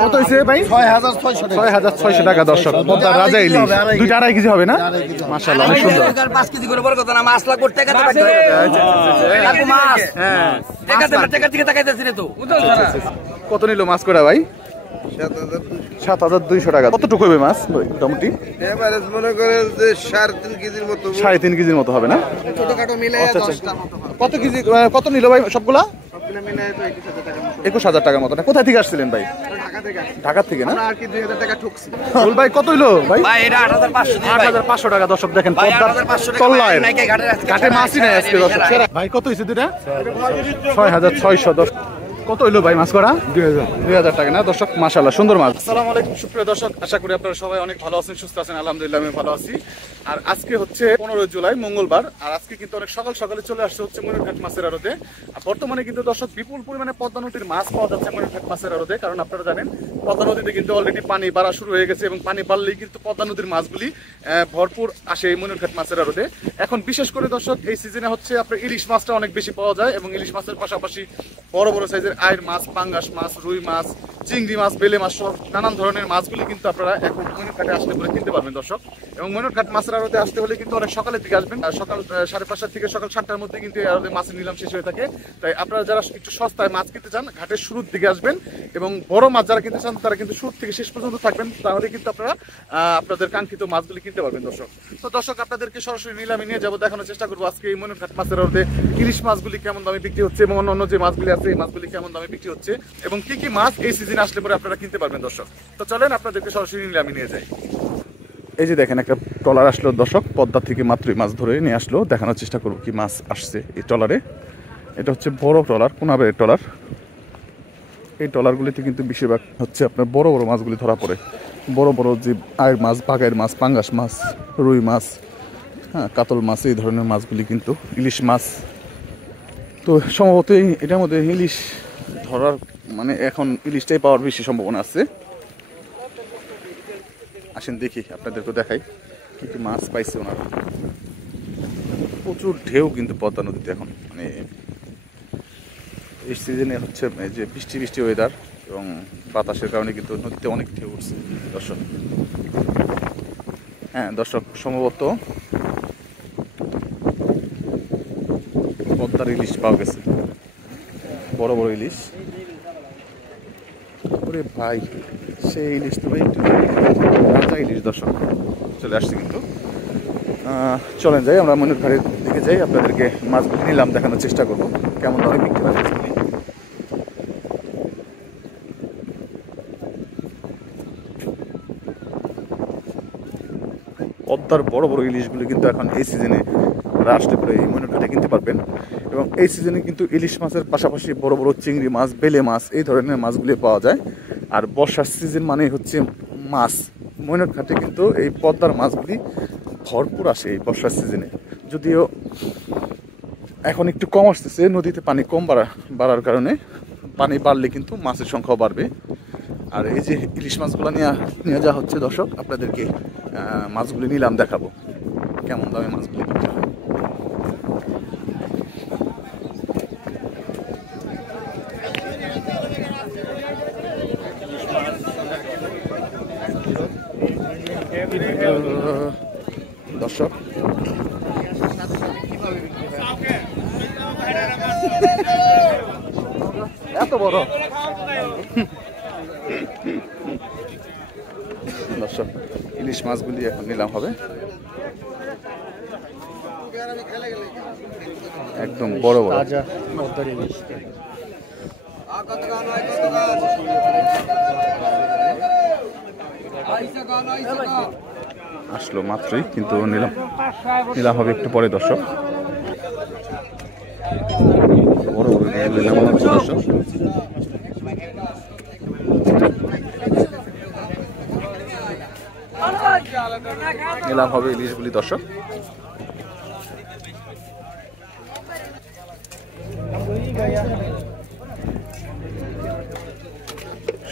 কত হয়েছে ভাই? 6600 টাকা দর্শক। পদ্মার রাজা ইলিশ 2.5 কেজি হবে না? মাশাআল্লাহ অনেক সুন্দর। 5 কেজি করে বড় কথা না, মাছ লাগবে টাকা তো পাইতে লাগবে মাছ। হ্যাঁ টাকা থেকে তাকাইতেছি রে তো। কত নিল মাছ করা ভাই? 7200 টাকা। কতটুকু হবে মাছ মোটামুটি? এভারেজ মনে করেন যে 3.5 কেজির মতো। 3.5 কেজির মতো হবে না? ছোটখাটো মিলাই 10টার মতো। কত কেজি কত নিল ভাই সবগুলা? সবগুলা মিলাই তো 21000 টাকার মতো। 21000 টাকার মতো না? কোথা থেকে আসছিলেন ভাই? ঢাকা থেকে। ঢাকা থেকে না? আমরা আর কি 2000 টাকা ঠকছি। বল ভাই কত হইলো ভাই? ভাই এটা 8500 দিন ভাই। 8500 টাকা দর্শক দেখেন। ভাই পদ্মার 8500 টাকা তল্লায় নাকি ঘাটে মাছই নাই আজকে দর্শক। ভাই কত হইছে দুটা? 6600 দর্শক। কত হইলো ভাই মাছ করা? 2000 টাকা না দর্শক? মাশাআল্লাহ সুন্দর মাছ। আসসালামু আলাইকুম সুপ্রিয় দর্শক, আশা করি আপনারা সবাই অনেক ভালো আছেন, সুস্থ আছেন। আলহামদুলিল্লাহ আমি ভালো আছি। আর আজকে হচ্ছে 15 জুলাই মঙ্গলবার। আর আজকে কিন্তু অনেক সকাল সকালে চলে আসছে হচ্ছে ময়ূরঘাট মাছের আড়তে। আর বর্তমানে কিন্তু দর্শক বিপুল পরিমাণে পদ্মা নদীর মাছ পাওয়া যাচ্ছে ময়ূরঘাট মাছের আড়তে। কারণ আপনারা জানেন পদ্মা নদীতে কিন্তু অলরেডি পানি বাড়া শুরু হয়ে গেছে এবং পানি বাড়লেই কিন্তু পদ্মা নদীর মাছগুলি ভরপুর আসে এই ময়ূরঘাট মাছের আড়তে। এখন বিশেষ করে দর্শক এই সিজনে হচ্ছে আপনার ইলিশ মাছটা অনেক বেশি পাওয়া যায় এবং ইলিশ মাছের পাশাপাশি বড় বড় সাইজের আইড় মাছ, পাঙ্গাস মাছ, রুই মাছ, চিংড়ি মাছ, বেলে মাছ সহ নানান ধরনের মাছগুলি কিন্তু আপনারা এখন ময়ূরঘাটে আসলে পরে কিনতে পারবেন দর্শক। এবং ময়ূরঘাট মাছের আড়তে আসতে হলে কিন্তু অনেক সকালের দিকে আসবেন। সকাল 5:30 থেকে সকাল 7টার মধ্যে কিন্তু এই আড়তে মাছের নিলাম শেষ হয়ে থাকে। তাই আপনারা যারা একটু সস্তায় মাছ কিনতে চান ঘাটের শুরুর দিকে আসবেন এবং বড় মাছ যারা কিনতে চান তারা কিন্তু শুরু থেকে শেষ পর্যন্ত থাকবেন, তাহলে কিন্তু আপনারা আপনাদের কাঙ্ক্ষিত মাছগুলি কিনতে পারবেন দর্শক। তো দর্শক আপনাদেরকে সরাসরি নিলামে নিয়ে যাবো, দেখানোর চেষ্টা করবো আজকে এই ময়ূরঘাট মাছের আড়তে ইলিশ মাছগুলি কেমন দামে বিক্রি হচ্ছে এবং অন্য যে মাছগুলি আছে এই মাছগুলি কেমন দামে বিক্রি হচ্ছে এবং কি কি মাছ এই সিজনে আসলে পরে আপনারা কিনতে পারবেন দর্শক। তো চলেন আপনাদেরকে সরাসরি নিলামে নিয়ে যাই। এই যে দেখেন একটা ট্রলার আসলো দর্শক, পদ্মা থেকে মাত্রই মাছ ধরে নিয়ে আসলো। দেখানোর চেষ্টা করবো কি মাছ আসছে এই ট্রলারে। এটা হচ্ছে বড় ট্রলার, কোনাবের ট্রলার। এই ট্রলারগুলিতে কিন্তু বেশিরভাগ হচ্ছে আপনার বড় বড় মাছগুলি ধরা পড়ে। বড় বড় যে আয়ের মাছ, বাঘের মাছ, পাঙ্গাস মাছ, রুই মাছ, হ্যাঁ কাতল মাছ, এই ধরনের মাছগুলি কিন্তু ইলিশ মাছ। তো সম্ভবত এটার মধ্যে ইলিশ ধরার মানে এখন ইলিশটাই পাওয়ার বেশি সম্ভাবনা আছে। আসেন দেখি আপনাদেরকে দেখাই কি কি মাছ পাইছে ওনারা। প্রচুর ঢেউ কিন্তু পদ্মা নদীতে এখন, মানে এই সিজনে হচ্ছে যে বৃষ্টি ওয়েদার এবং বাতাসের কারণে কিন্তু নদীতে অনেক ঢেউ উঠছে দর্শক। হ্যাঁ দর্শক সম্ভবত পদ্মার ইলিশ পাওয়া গেছে, বড় বড় ইলিশ। ওরে ভাই সেই ইলিশ তো একটু রাজা ইলিশ দর্শক চলে আসছে কিন্তু। চলেন যাই আমরা ময়ূরঘাটের দিকে যাই, আপনাদেরকে মাছগুলি নিলাম দেখানোর চেষ্টা করবো কেমন দামে বিক্রি হয় মাছগুলি। পদ্মার বড় বড় ইলিশগুলি কিন্তু এখন এই সিজনে আসলে পরে এই ময়ূরঘাটে কিনতে পারবেন। এবং এই সিজনে কিন্তু ইলিশ মাছের পাশাপাশি বড় বড় চিংড়ি মাছ, বেলে মাছ, এই ধরনের মাছগুলি পাওয়া যায়। আর বর্ষার সিজন মানে হচ্ছে মাছ, ময়ূরঘাটে কিন্তু এই পদ্মার মাছগুলি ভরপুর আসে এই বর্ষার সিজনে। যদিও এখন একটু কম আসতেছে, নদীতে পানি কম বাড়ার কারণে। পানি বাড়লে কিন্তু মাছের সংখ্যাও বাড়বে। আর এই যে ইলিশ মাছগুলো নিয়ে যাওয়া হচ্ছে দর্শক, আপনাদেরকে মাছগুলি নিলাম দেখাবো কেমন দামে মাছগুলি বিক্রি হয়। দর্শক এত বড় দর্শক ইলিশ মাছগুলি এখন নিলাম হবে, একদম বড় বড় আসলো মাত্রই, কিন্তু নিলাম হবে একটু পরে দর্শক। বড় বড় নিলাম দর্শক। নিলাম হবে ইলিশগুলি দর্শক।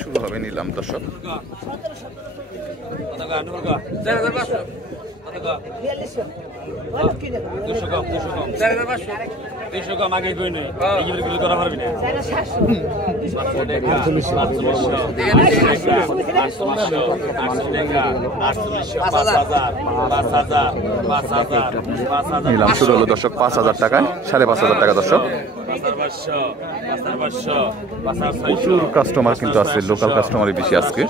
শুরু হবে নিলাম দর্শক। 300 কম আগে কই নাই এই বিক্রি করা পারবি না 800 নিলাম শুরু হলো দর্শক 5,000 টাকায় 5,500 টাকা দর্শক। প্রচুর কাস্টমার কিন্তু আছে, লোকাল কাস্টমারই বেশি আজকে।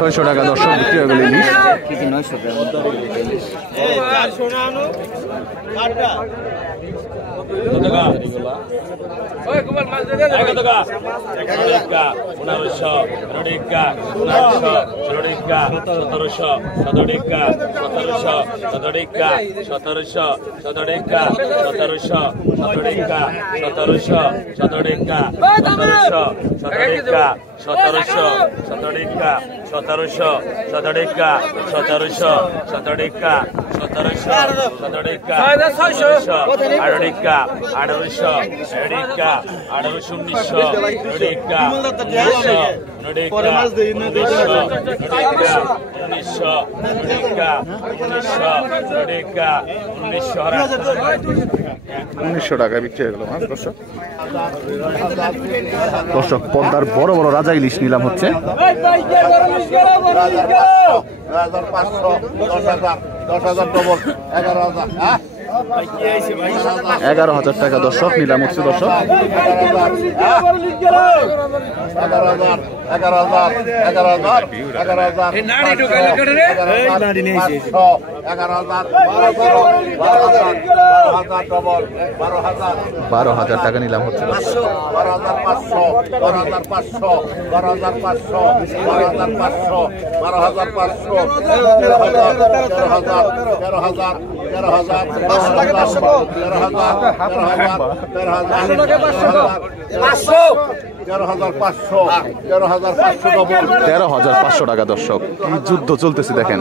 6,600 টাকা দর্শক বিক্রি হয়ে গেল ইলিশ। উনিশশো টাকায় বিক্রি হয়ে গেল মাছ দর্শক। দর্শক পদ্মার বড় বড় রাজা ইলিশ নিলাম হচ্ছে 11,000 টাকা দর্শক নিলাম হচ্ছে দর্শক। 12,000 টাকা নিলাম হচ্ছে 13,500 টাকা দর্শক। কি যুদ্ধ চলতেছে দেখেন।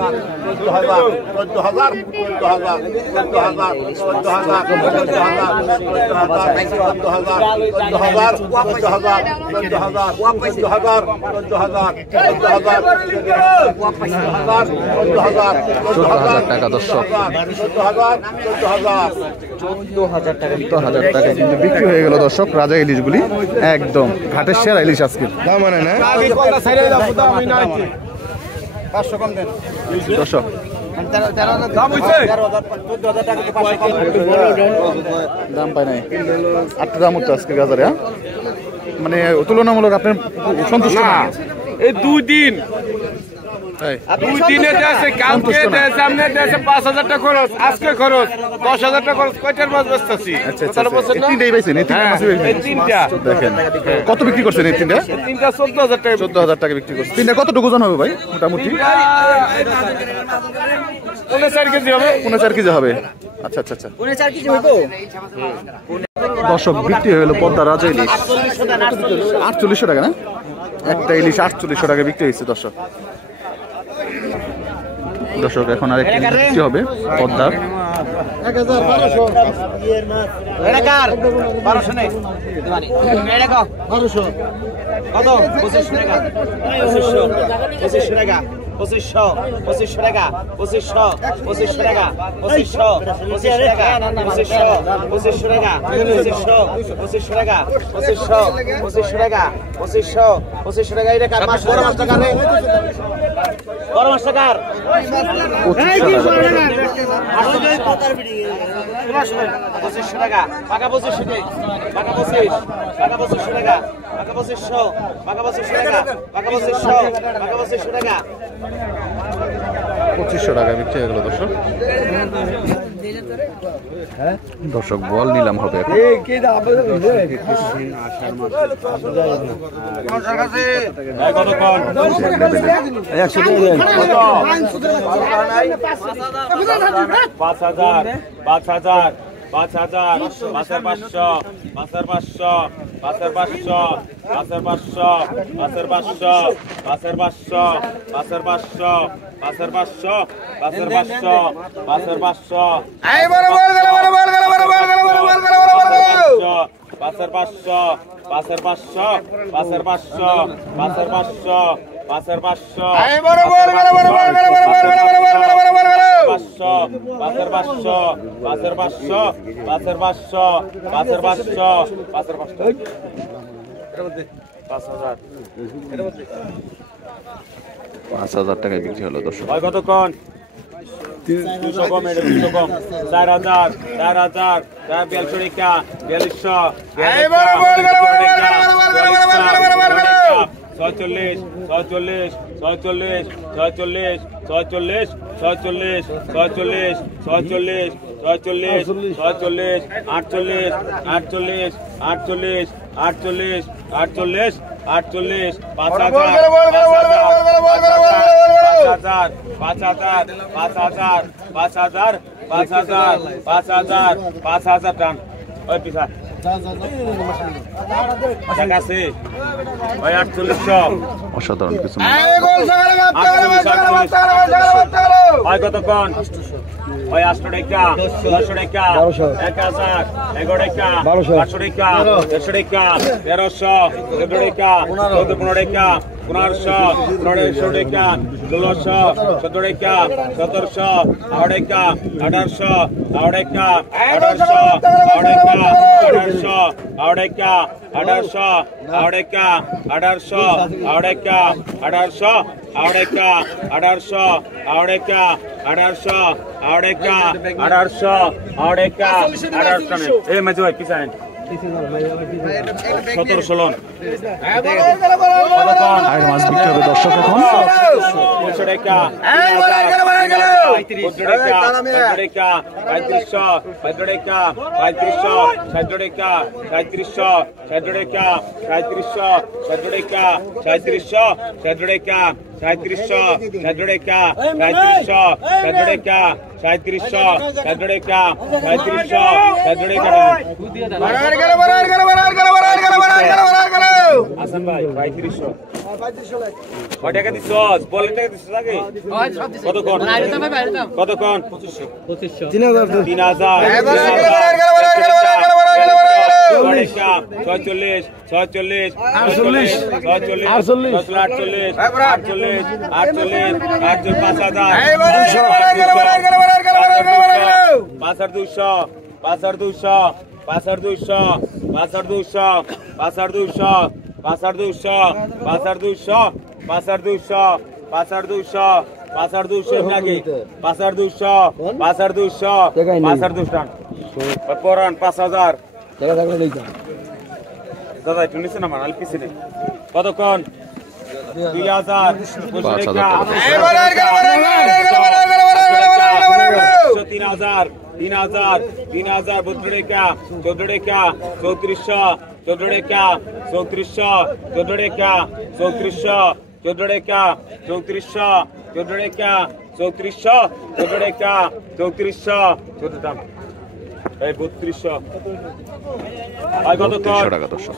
14,000 টাকা দর্শক। 14,000 টাকা কিন্তু বিক্রি হয়ে গেল দর্শক রাজা ইলিশগুলি। একদম ঘাটের সেরা ইলিশ আজকে মানে না দর্শক। দাম পাই নাই 8 দাম হতো আজকে বাজারে, মানে তুলনামূলক আপনার সন্তুষ্ট না? এই 2 দিনে দেশে কালকে দেশে আমনে দেশে 5,000 টাকা খরচ, আজকে খরচ 10,000 টাকা খরচ, কয়টার মাছ বেচতাছি? আচ্ছা তিনটাই পাইছেন? এই তিনটা দেখেন কত বিক্রি করছেন? এই তিনটা 14,000 টাকা। 14,000 টাকা বিক্রি করছেন। তিনটা কতটুকু ওজন হবে ভাই মোটামুটি? 4 কেজি হবে। 4 কেজি হবে। আচ্ছা 4 কেজি হইব দর্শক। বিক্রি হয়ে গেল পদ্মা রাজা ইলিশ 4800 টাকা না? একটা ইলিশ 4800 টাকা বিক্রি হয়েছে দর্শক। দর্শক এখন আরেকটি বিক্রি হবে পদ্মার। 1200 কত? 2500 টাকা। 2500 টাকা। 2500 টাকা। 2500 টাকা। 2500 টাকা। 2500 টাকা। 2500 টাকা। 2500 টাকা। 2500 টাকা। এটা কার মাছ? বড় মাছ টাকা রে, বড় মাছ টাকার 2500 টাকা। পাকা 2500 টাকা। পাকা 25 টাকা। 2500 টাকা। 2500 টাকা। 2500 টাকা বিক্রি হয়ে গেল দর্শক। দর্শক বল নিলাম হবে এখন। পাঁচ হাজার 5,000 5,000 5,500 5,500 5,500 5,500 5,500 5,500 5,500 5,500 5,500 5,500 এই বড় বল গেল 5,500 5,500 5,500 5,500 5,500 এই বড় বল গেল 5,500 5,500 5,000 টাকায় বিক্রি হলো দর্শক। কতক্ষণ 200 কম 200 কম 4,000 4,000 4200 টাকা 4200 46 46 46 46 46 46 46 46 46 46 48 48 48 48 48 48 5,000 5,000 টান ওই পিছা টাকা আছে ওই 4800 অসাধারণ কিছু হয় কতক্ষণ ওই 800 টাকা 900 টাকা 1,000 11 টাকা 500 টাকা 100 টাকা 1300 14 টাকা 15 টাকা 1500 1600 টাকা 1600 17 টাকা 1700 18 1800 18 1800 18 1800 18 1800 18 1800 এই মজুই কিসান 17 16 আর মাছ বিক্রি হবে দর্শক এখন। 500 টাকা হাসান ভাই 3500 কয় টাকা দিছস বলেন টাকা দিছস আগে কতক্ষণ 5,000 দাদা একটু নিচে নামান আল পিছনে কতক্ষণ 2,000 3,000 3,000 14 টাকা 14 টাকা 3400 14 টাকা 3400 14 টাকা 3400 14 টাকা 3400 14 টাকা 3400 14 টাকা 3400 14 দাম এই 3200 আর কতক্ষণ 300 টাকা দর্শক।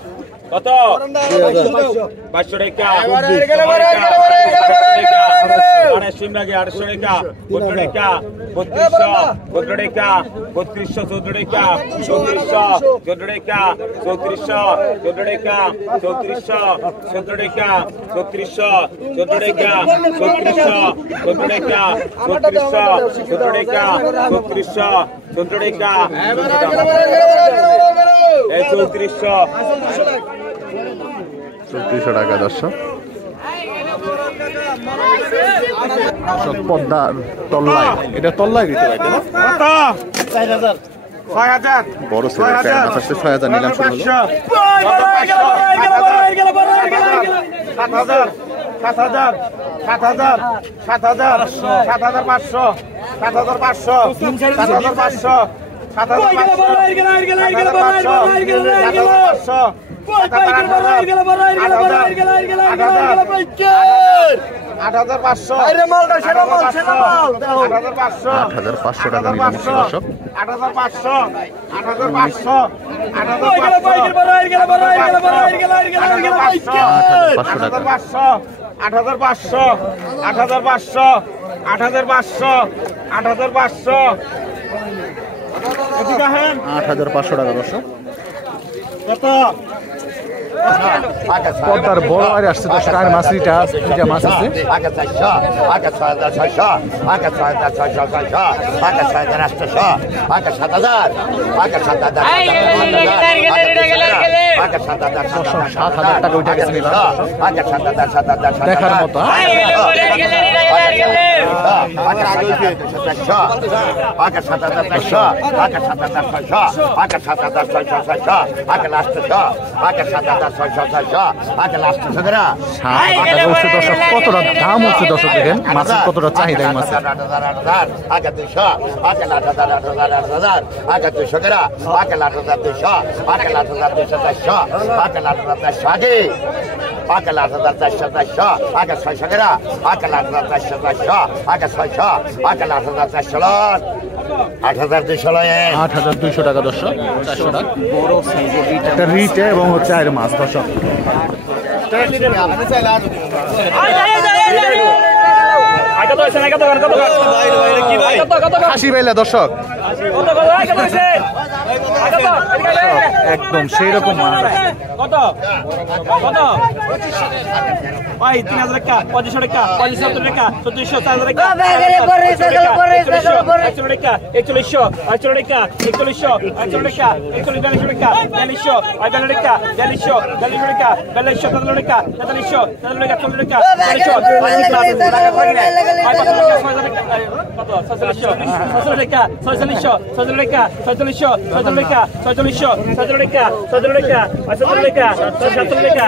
কত 500 টাকা 800 টাকা 800 টাকা 14 টাকা 3200 টাকা 3200 14 টাকা 3400 14 টাকা 3400 14 টাকা 3400 14 টাকা 3400 14 টাকা 3400 14 টাকা 3400 14 টাকা 3400 14 টাকা এই 3400 3400 টাকা দর্শক। পদ্মার তল্লাই, এটা তল্লাই দিতে পারে না? 6,000 বড় ছেলে 6,000 নিলাম শুরু হলো। 7,000 7,500 7,500 7,500 8,500 8,500 টাকা নিলাম দর্শক। 8,500 8,500 টাকা দর্শক। কত পদ্মার বড় আরে আসছে দর্শক। আর মাছটা দুইটা মাছ আছে। দর্শক 7,000 টাকা উঠে গেছে নিলাম দর্শক। দেখার মতো। দর্শক কতটা দাম হচ্ছে দর্শক দেখেন মাছের কতটা চাহিদা এই মাছের। আগে 8,400 আগে 600 টাকা আগে 8,400 আগে 600 আগে 8,400 8,200 8,200 টাকা দর্শক। 400 টাকা বড় সাইজের একটা রিটে এবং হচ্ছে আর মাছ দর্শক। খাসি বেলা দর্শক একদম সেই রকম মাছ। কত কত ভাই 3,000 টাকা 2500 টাকা 2500 টাকা 3400 4000 টাকা 4100 টাকা 4100 টাকা 4100 টাকা 4100 টাকা 4200 টাকা 4200 টাকা 4200 টাকা 4200 টাকা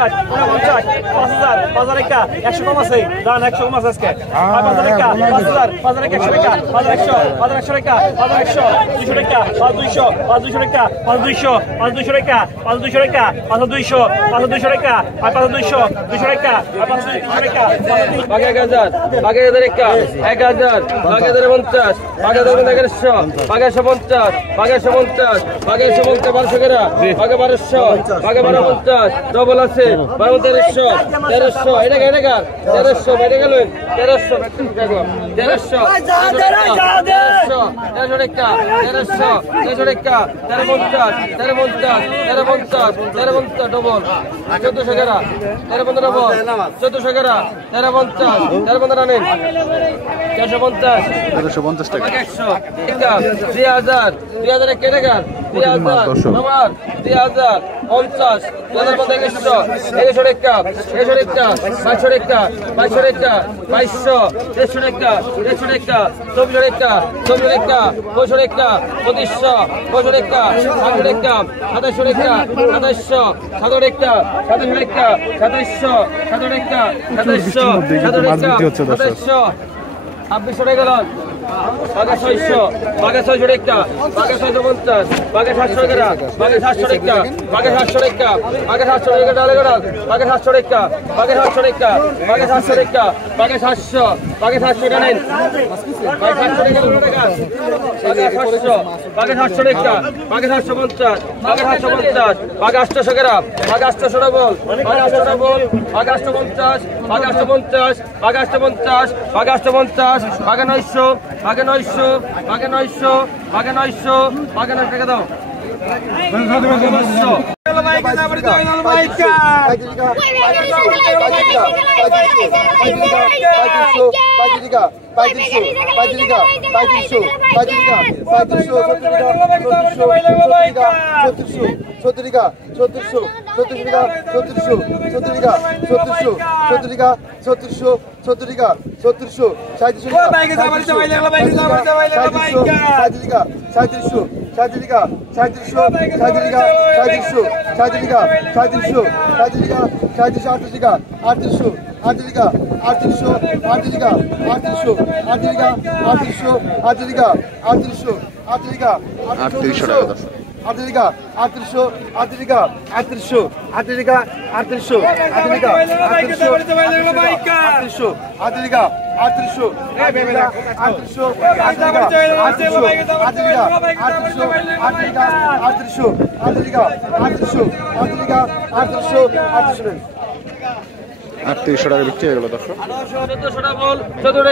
4300 টাকা 40 টাকা 100 কম আছে দান 100 কম আছে আজকে 5,000 টাকা 5,000 100 টাকা 1,100 টাকা 1,100 200 টাকা 200 টাকা 200 টাকা 5,200 টাকা 5,200 টাকা 5,200 200 টাকা 5,200 টাকা বাকি 1,000 বাকি 1,000 টাকা 1,000 বাকি 1,050 বাকি 1,100 বাকি 150 বাকি 150 বাকি 150 1200 টাকা বাকি 1200 বাকি 1250 ডবল আছে 1300 এটা 1300 বাইরে গেলেন 1300 টাকা 1300 টাকা 1350 ডবল 1400 টাকা 1350 ডবল 1400 টাকা 1350 আনেন 450 টাকা 100 টাকা 3,000 কে টাকা 3,000 আমার 3,000 50 1,100 টাকা 500 টাকা 2200 টাকা 2200 টাকা 2300 টাকা 2400 টাকা 2400 টাকা 2400 টাকা 2500 টাকা 2500 টাকা 500 টাকা 2700 টাকা 2700 7 টাকা 27 টাকা 2700 7 টাকা 2700 2700 2600 টাকা গেল বাঘা 600 বাঘা 600 টাকা বাঘা 650 বাঘা 700 টাকা বাঘা 700 টাকা বাঘা 700 টাকা বাঘা 700 টাকা ডালে গড়া বাঘা 700 টাকা বাঘা 700 টাকা বাঘা 700 টাকা বাঘা 700 বাঘা 700 টাকা নেন বাঘা 700 টাকা বাঘা 700 টাকা বাঘা 750 বাঘা 750 বাঘা 800 টাকা বাঘা 800 ডবল বাঘা 800 ডবল বাঘা 850 বাঘা 850 বাঘা 850 বাঘা 850 বাঘা 900 বাঘা 900 বাঘা 900 বাঘা 900 বাঘা 900 টাকা দাও সাঁত্রিকা 3700 সাঁত্রিকা 3700 সাঁত্রিকা 3700 3800 3800 3800 3800 আটত্রিকা 3800 আটত্রিকা 3800 আটত্রিকা 3800 আটত্রিকা 3800 আটত্রিকা 3800 3800 টাকা বিক্রি হয়ে গেল দর্শক। 1400 বল 14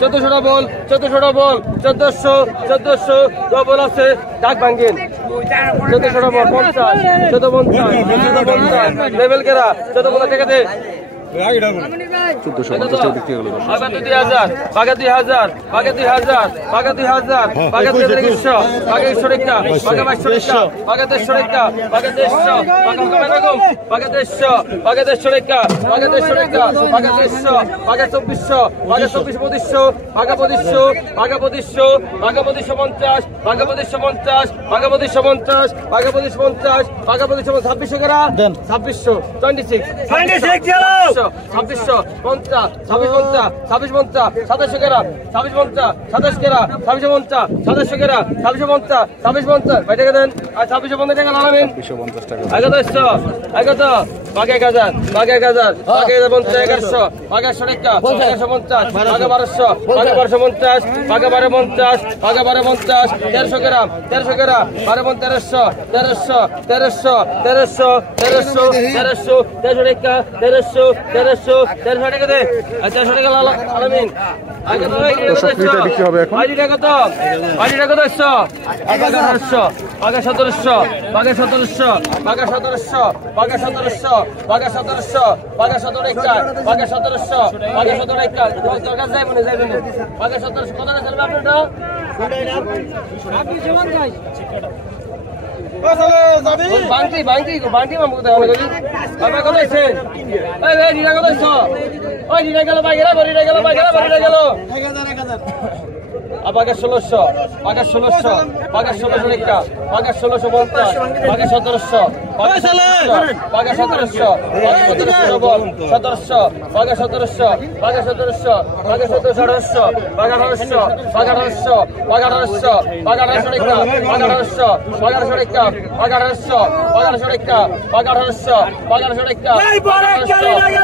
1400 বল 1400 ডবল আছে ডাক ভাঙ্গেন 1400 বল 50 লেভেল কেরা 14 টাকা দে 1450 টাকা বিক্রি হয়ে গেল দর্শক। বাগা 2000 বাগা 2000 বাগা 2000 বাগা 2000 বাগা 2100 বাগা 100 টাকা বাগা 2200 টাকা বাগা 150 টাকা বাগা 150 বাগা বেগম বাগা 150 বাগা 150 টাকা বাগা 150 টাকা বাগা 150 বাগা 2400 বাগা 2400 বাগা 2500 বাগা 2500 বাগা 2550 বাগা 2550 বাগা 2550 বাগা 2550 বাগা 2526 করা 2600 26 চলো 2600 50 26 50 27 কেরা 26 50 27 কেরা 26 50 27 কেরা 26 50 26 50 ভাই টাকা দেন আর 26 50 টাকা লাগাবেন 250 টাকা 1100 বাগা 1000 বাগা 1000 বাগা 1100 বাগা 100 টাকা 1150 বাগা 1200 বাগা 1250 বাগা 1250 বাগা 1250 1300 কেরা 1250 1300 টাকা 1300 টাকা দে 1300 টাকা আলামিন আগে তো বিক্রি হবে এখন। আইডি টাকা তো 100 বাগা 1700 বাগা 1700 বাগা 1700 বাগা 1700 বাগা 1700 বাগা 17 টাকা বাগা 1700 বাগা 17 টাকা দরকার যাইব না বাগা 1700 কত টাকা চলবে আপনারটা আপনি যেমন গাই বাংটি মামু কোথায় অনেক বাবা কত আছে এই ভাই দিনা কত আছে ওই দিনা গেল বাইরে বড়িটা গেল বাগা 1600 বাগা 1600 বাগা 1600 টাকা বাগা 1650 বাগা 1700 বাগা 1700 বাগা 1700 বল 1700 বাগা 1700 বাগা 1700 বাগা 1700 বাগা 1800 বাগা 1800 বাগা 1800 বাগা 1800 টাকা বাগা 1800 বাগা 1800 টাকা বাগা 1800 বাগা 1800 টাকা বাগা 1800 বাগা 1800 টাকা এই বড় গাড়ি লাগা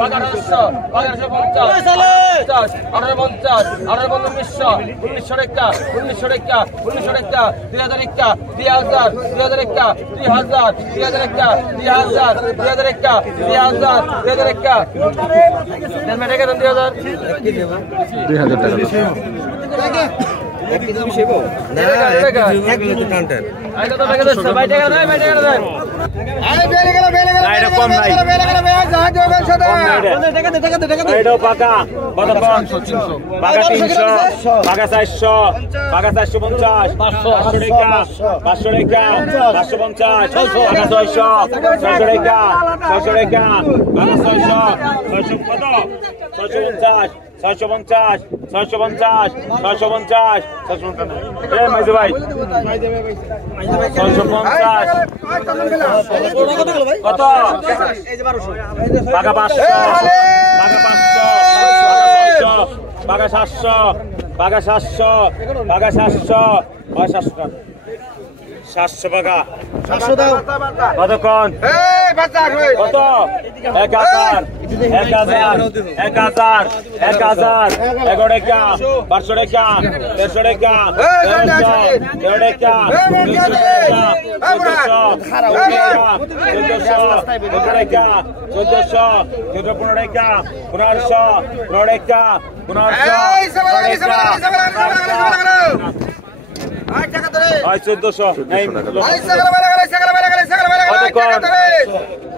বাগা 1800 বাগা 1850 1850 1900 টাকা 1900 টাকা 2000 টাকা 2000 টাকা 2000 টাকা 2000 টাকা 2000 টাকা 2000 টাকা দেন মে টাকা দেন 2000 টাকা বাগা 300 বাগা 400 বাগা 450 500 টাকা 500 টাকা 550 বাগা 600 টাকা 600 টাকা বাগা 600 কত 650 650 650 650 650 এ মাইজু ভাই 650 কত বাগা 500 বাগা 500 বাগা 700 বাগা 700 বাগা 700 বাগা 700 টাকা 700 বাগা 700 দাও কতক্ষণ কত 1000 1000 1000 1000 11 টাকা 1200 টাকা 1300 টাকা 1300 টাকা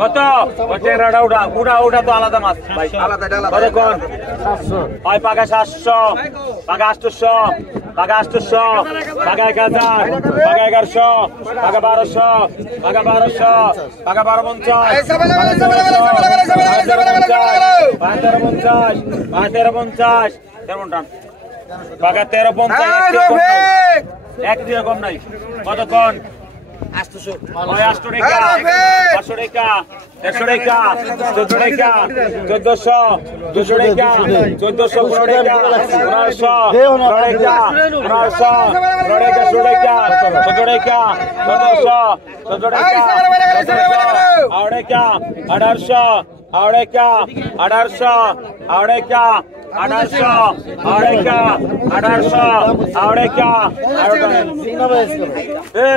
কত উড়া তো আলাদা মাছ ভাই কতক্ষণ হয় পাকা 700 পাকা 800 পাকা 800 পাকা 1000 পাকা 1100 পাকা 1200 পাকা 1200 পাকা 1250 550 550 কেমন টান পাকা 1350 এক দিয়ে কম নাই কতক্ষণ 800 টাকা 500 টাকা 100 টাকা 14 টাকা 1400 200 টাকা 1415 টাকা 1500 টাকা 1500 টাকা 16 টাকা 17 টাকা 1700 টাকা 1800 টাকা 1800 এই